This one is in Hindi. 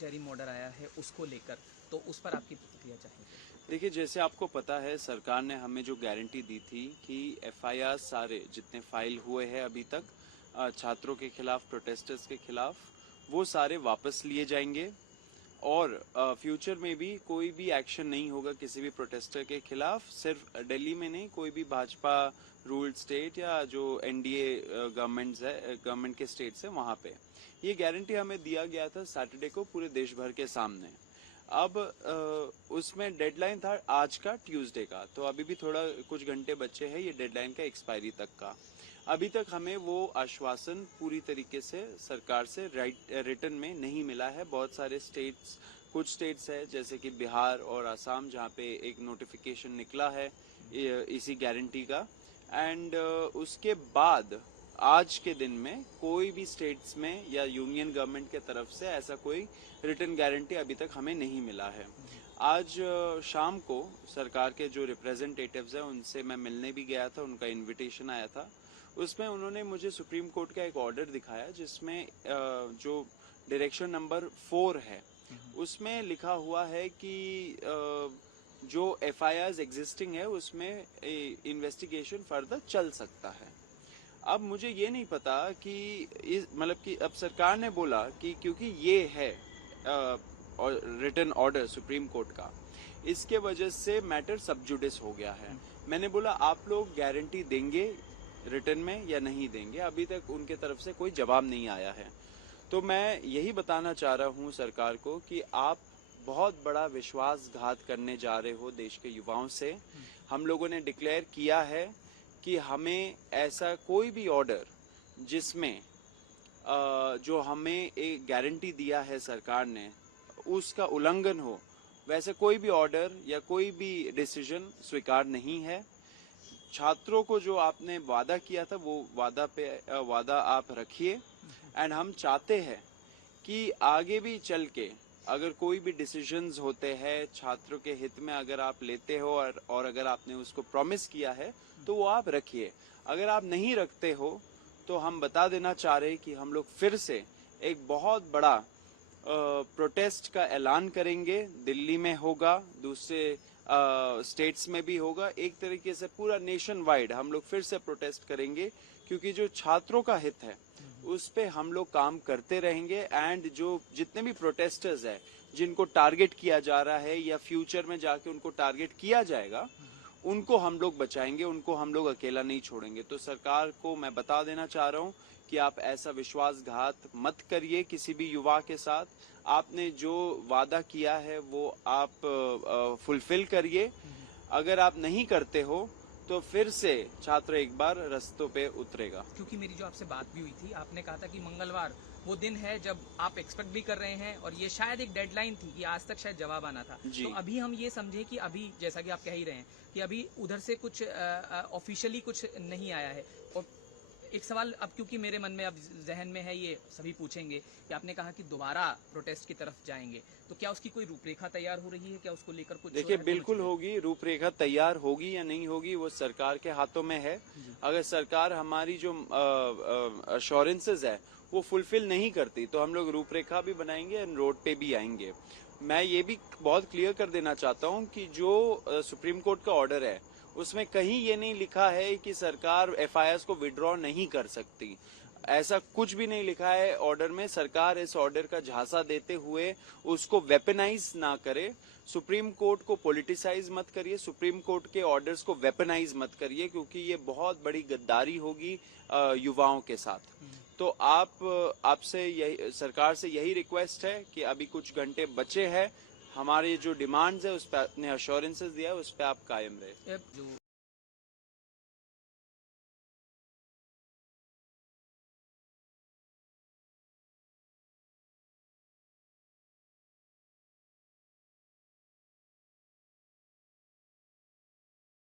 इंटरिम ऑर्डर आया है उसको लेकर, तो उस पर आपकी प्रतिक्रिया चाहिए। देखिए, जैसे आपको पता है सरकार ने हमें जो गारंटी दी थी कि एफआईआर सारे जितने फाइल हुए हैं अभी तक छात्रों के खिलाफ, प्रोटेस्टर्स के खिलाफ, वो सारे वापस लिए जाएंगे और फ्यूचर में भी कोई भी एक्शन नहीं होगा किसी भी प्रोटेस्टर के खिलाफ। सिर्फ दिल्ली में नहीं, कोई भी भाजपा रूल्ड स्टेट या जो एनडीए गवर्नमेंट के स्टेट्स है वहां पे ये गारंटी हमें दिया गया था सैटरडे को पूरे देश भर के सामने। अब उसमें डेडलाइन था आज का, ट्यूसडे का, तो अभी भी थोड़ा कुछ घंटे बचे हैं ये डेडलाइन का एक्सपायरी तक का। अभी तक हमें वो आश्वासन पूरी तरीके से सरकार से रिटर्न में नहीं मिला है। बहुत सारे स्टेट्स, कुछ स्टेट्स है जैसे कि बिहार और असम जहाँ पे एक नोटिफिकेशन निकला है इसी गारंटी का, एंड उसके बाद आज के दिन में कोई भी स्टेट्स में या यूनियन गवर्नमेंट के तरफ से ऐसा कोई रिटर्न गारंटी अभी तक हमें नहीं मिला है। आज शाम को सरकार के जो रिप्रेजेंटेटिव्स हैं उनसे मैं मिलने भी गया था, उनका इनविटेशन आया था। उसमें उन्होंने मुझे सुप्रीम कोर्ट का एक ऑर्डर दिखाया जिसमें जो डायरेक्शन नंबर 4 है उसमें लिखा हुआ है कि जो एफआईआर एग्जिस्टिंग है उसमें इन्वेस्टिगेशन फर्दर चल सकता है। अब मुझे ये नहीं पता कि मतलब कि अब सरकार ने बोला कि क्योंकि ये है रिटन ऑर्डर सुप्रीम कोर्ट का, इसके वजह से मैटर सब जुडिस हो गया है। मैंने बोला आप लोग गारंटी देंगे रिटर्न में या नहीं देंगे? अभी तक उनके तरफ से कोई जवाब नहीं आया है। तो मैं यही बताना चाह रहा हूँ सरकार को कि आप बहुत बड़ा विश्वासघात करने जा रहे हो देश के युवाओं से। हम लोगों ने डिक्लेयर किया है कि हमें ऐसा कोई भी ऑर्डर जिसमें जो हमें एक गारंटी दिया है सरकार ने उसका उल्लंघन हो, वैसे कोई भी ऑर्डर या कोई भी डिसीजन स्वीकार नहीं है। छात्रों को जो आपने वादा किया था वो वादा आप रखिए, एंड हम चाहते हैं कि आगे भी चल के अगर कोई भी डिसीजंस होते हैं छात्रों के हित में अगर आप लेते हो और अगर आपने उसको प्रॉमिस किया है तो वो आप रखिए। अगर आप नहीं रखते हो तो हम बता देना चाह रहे हैं कि हम लोग फिर से एक बहुत बड़ा प्रोटेस्ट का ऐलान करेंगे। दिल्ली में होगा, दूसरे स्टेट्स में भी होगा, एक तरीके से पूरा नेशन वाइड हम लोग फिर से प्रोटेस्ट करेंगे क्योंकि जो छात्रों का हित है उस पे हम लोग काम करते रहेंगे। एंड जो जितने भी प्रोटेस्टर्स है जिनको टारगेट किया जा रहा है या फ्यूचर में जाके उनको टारगेट किया जाएगा, उनको हम लोग बचाएंगे, उनको हम लोग अकेला नहीं छोड़ेंगे। तो सरकार को मैं बता देना चाह रहा हूँ कि आप ऐसा विश्वासघात मत करिए किसी भी युवा के साथ। आपने जो वादा किया है वो आप फुलफिल करिए। अगर आप नहीं करते हो तो फिर से छात्र एक बार रास्तों पे उतरेगा। क्योंकि मेरी जो आपसे बात भी हुई थी, आपने कहा था कि मंगलवार वो दिन है जब आप एक्सपेक्ट भी कर रहे हैं और ये शायद एक डेडलाइन थी कि आज तक शायद जवाब आना था। तो अभी हम ये समझे कि अभी जैसा कि आप कह ही रहे हैं कि अभी उधर से कुछ ऑफिशियली कुछ नहीं आया है। और एक सवाल अब क्योंकि मेरे मन में अब जहन में है, ये सभी पूछेंगे कि आपने कहा कि दोबारा प्रोटेस्ट की तरफ जाएंगे, तो क्या उसकी कोई रूपरेखा तैयार हो रही है? क्या उसको लेकर कुछ? देखिए, बिल्कुल होगी। रूपरेखा तैयार होगी या नहीं होगी वो सरकार के हाथों में है। अगर सरकार हमारी जो अश्योरेंसेज है वो फुलफिल नहीं करती तो हम लोग रूपरेखा भी बनाएंगे एंड रोड पे भी आएंगे। मैं ये भी बहुत क्लियर कर देना चाहता हूँ कि जो सुप्रीम कोर्ट का ऑर्डर है उसमें कहीं ये नहीं लिखा है कि सरकार एफआईआर को विड्रॉ नहीं कर सकती। ऐसा कुछ भी नहीं लिखा है ऑर्डर में। सरकार इस ऑर्डर का झांसा देते हुए उसको वेपनाइज ना करे। सुप्रीम कोर्ट को पॉलिटिसाइज मत करिए, सुप्रीम कोर्ट के ऑर्डर्स को वेपनाइज मत करिए, क्योंकि ये बहुत बड़ी गद्दारी होगी युवाओं के साथ। तो आपसे यही, सरकार से यही रिक्वेस्ट है कि अभी कुछ घंटे बचे हैं, हमारे जो डिमांड्स है उस पर अपने अश्योरेंसेस दिया है उस पर आप कायम रहे। जो